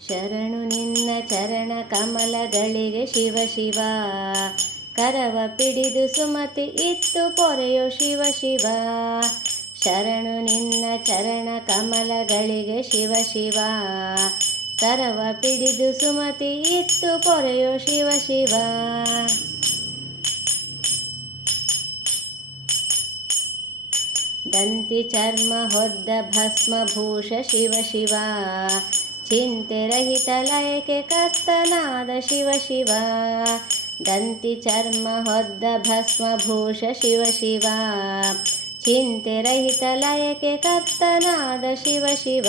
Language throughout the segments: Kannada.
ಶರಣು ನಿನ್ನ ಚರಣ ಕಮಲಗಳಿಗೆ ಶಿವ ಶಿವ. ಕರವ ಪಿಡಿದು ಸುಮತಿ ಇತ್ತು ಪೊರೆಯೋ ಶಿವ ಶಿವ. ಶರಣು ನಿನ್ನ ಚರಣ ಕಮಲಗಳಿಗೆ ಶಿವ ಶಿವ. ಕರವ ಪಿಡಿದು ಸುಮತಿ ಇತ್ತು ಪೊರೆಯೋ ಶಿವ ಶಿವ. ದಂತಿ ಚರ್ಮ ಹೊದ್ದ ಭಸ್ಮಭೂಷ ಶಿವ ಶಿವ. ಚಿಂತೆ ರಹಿತ ಲಯಕ್ಕೆ ಕರ್ತನಾದ ಶಿವ ಶಿವ. ದಂತಿ ಚರ್ಮ ಹೊದ್ದ ಭಸ್ಮಭೂಷ ಶಿವ ಶಿವ. ಚಿಂತೆ ರಹಿತ ಲಯಕ್ಕೆ ಕರ್ತನಾದ ಶಿವ ಶಿವ.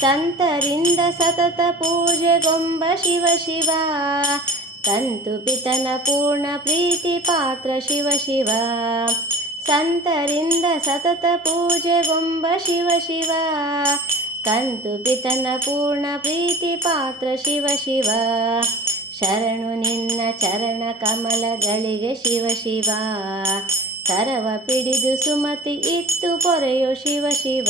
ಸಂತರಿಂದ ಸತತ ಪೂಜೆಗೊಂಬ ಶಿವ ಶಿವ. ತಂತು ಪಿತನ ಪೂರ್ಣ ಪ್ರೀತಿ ಪಾತ್ರ ಶಿವ ಶಿವ. ಸಂತರಿಂದ ಸತತ ಪೂಜೆಗೊಂಬ ಶಿವ ಶಿವ. ಕಂತು ಪಿತನ ಪೂರ್ಣ ಪ್ರೀತಿ ಪಾತ್ರ ಶಿವ ಶಿವ. ಶರಣು ನಿನ್ನ ಚರಣ ಕಮಲಗಳಿಗೆ ಶಿವ ಶಿವ. ಕರವ ಪಿಡಿದು ಸುಮತಿ ಇತ್ತು ಪೊರೆಯೋ ಶಿವ ಶಿವ.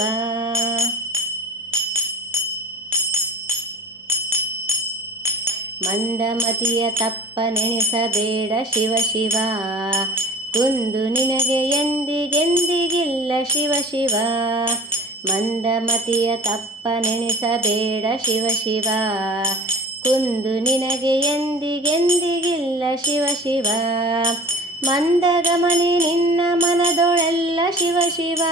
ಮಂದಮತಿಯ ತಪ್ಪ ನೆನೆಸಬೇಡ ಶಿವ ಶಿವ. ಕುಂದು ನಿನಗೆ ಎಂದಿಗೆಂದಿಗಿಲ್ಲ ಶಿವ ಶಿವ. ಮಂದಮತಿಯ ತಪ್ಪ ನೆನೆಸಬೇಡ ಶಿವ ಶಿವ. ಕುಂದು ನಿನಗೆ ಎಂದಿಗೆಂದಿಗಿಲ್ಲ ಶಿವ ಶಿವ. ಮಂದಗಮನಿ ನಿನ್ನ ಮನದೊಳೆಲ್ಲ ಶಿವ ಶಿವ.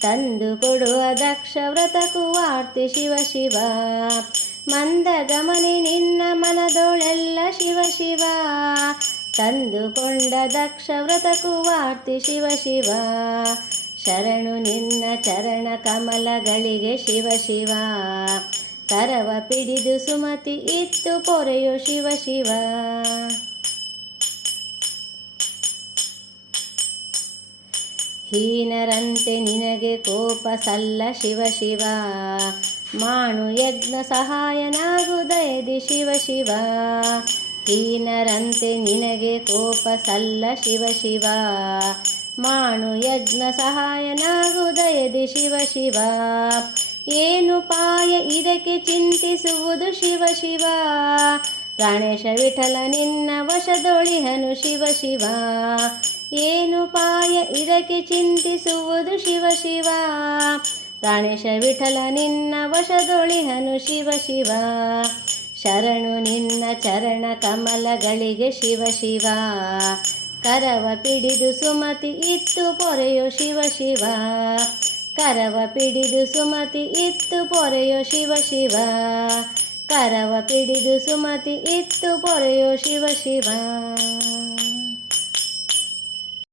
ತಂದು ಕೊಡುವ ದಕ್ಷ ವ್ರತಕ್ಕೂ ಆರ್ತಿ ಶಿವ ಶಿವ. ಮಂದಗಮನಿ ನಿನ್ನ ಮನದೊಳೆಲ್ಲ ಶಿವ ಶಿವ. ತಂದುಕೊಂಡ ದಕ್ಷ ವ್ರತಕ್ಕೂ ಆರ್ತಿ ಶಿವ ಶಿವ. ಶರಣು ನಿನ್ನ ಚರಣ ಕಮಲಗಳಿಗೆ ಶಿವ ಶಿವ. ಕರವ ಪಿಡಿದು ಸುಮತಿ ಇತ್ತು ಪೊರೆಯೋ ಶಿವ ಶಿವ. ಹೀನರಂತೆ ನಿನಗೆ ಕೋಪ ಸಲ್ಲ ಶಿವ ಶಿವ. ಮಾಣು ಯಜ್ಞ ಸಹಾಯನಾಗು ದಯದಿ ಶಿವ ಶಿವ. ಹೀನರಂತೆ ನಿನಗೆ ಕೋಪ ಸಲ್ಲ ಶಿವ ಶಿವ. ಮಾಣು ಯಜ್ಞ ಸಹಾಯನಾಗು ದಯದಿ ಶಿವ ಶಿವ. ಏನು ಪಾಯ ಇದಕ್ಕೆ ಚಿಂತಿಸುವುದು ಶಿವ ಶಿವ. ಪ್ರಾಣೇಶ ವಿಠಲ ನಿನ್ನ ವಶದೊಳಿಹನು ಶಿವ ಶಿವ. ಏನು ಪಾಯ ಇದಕ್ಕೆ ಚಿಂತಿಸುವುದು ಶಿವ ಶಿವ. ಪ್ರಾಣೇಶ ವಿಠಲ ನಿನ್ನ ವಶದೊಳಿಹನು ಶಿವ ಶಿವ. ಶರಣು ನಿನ್ನ ಚರಣ ಕಮಲಗಳಿಗೆ ಶಿವ ಶಿವ. ಕರವ ಪಿಡಿದು ಸುಮತಿ ಇತ್ತು ಪೊರೆಯೋ ಶಿವ ಶಿವ. ಕರವ ಪಿಡಿದು ಸುಮತಿ ಇತ್ತು ಪೊರೆಯೋ ಶಿವ ಶಿವ. ಕರವ ಪಿಡಿದು ಸುಮತಿ ಇತ್ತು ಪೊರೆಯೋ ಶಿವ ಶಿವ.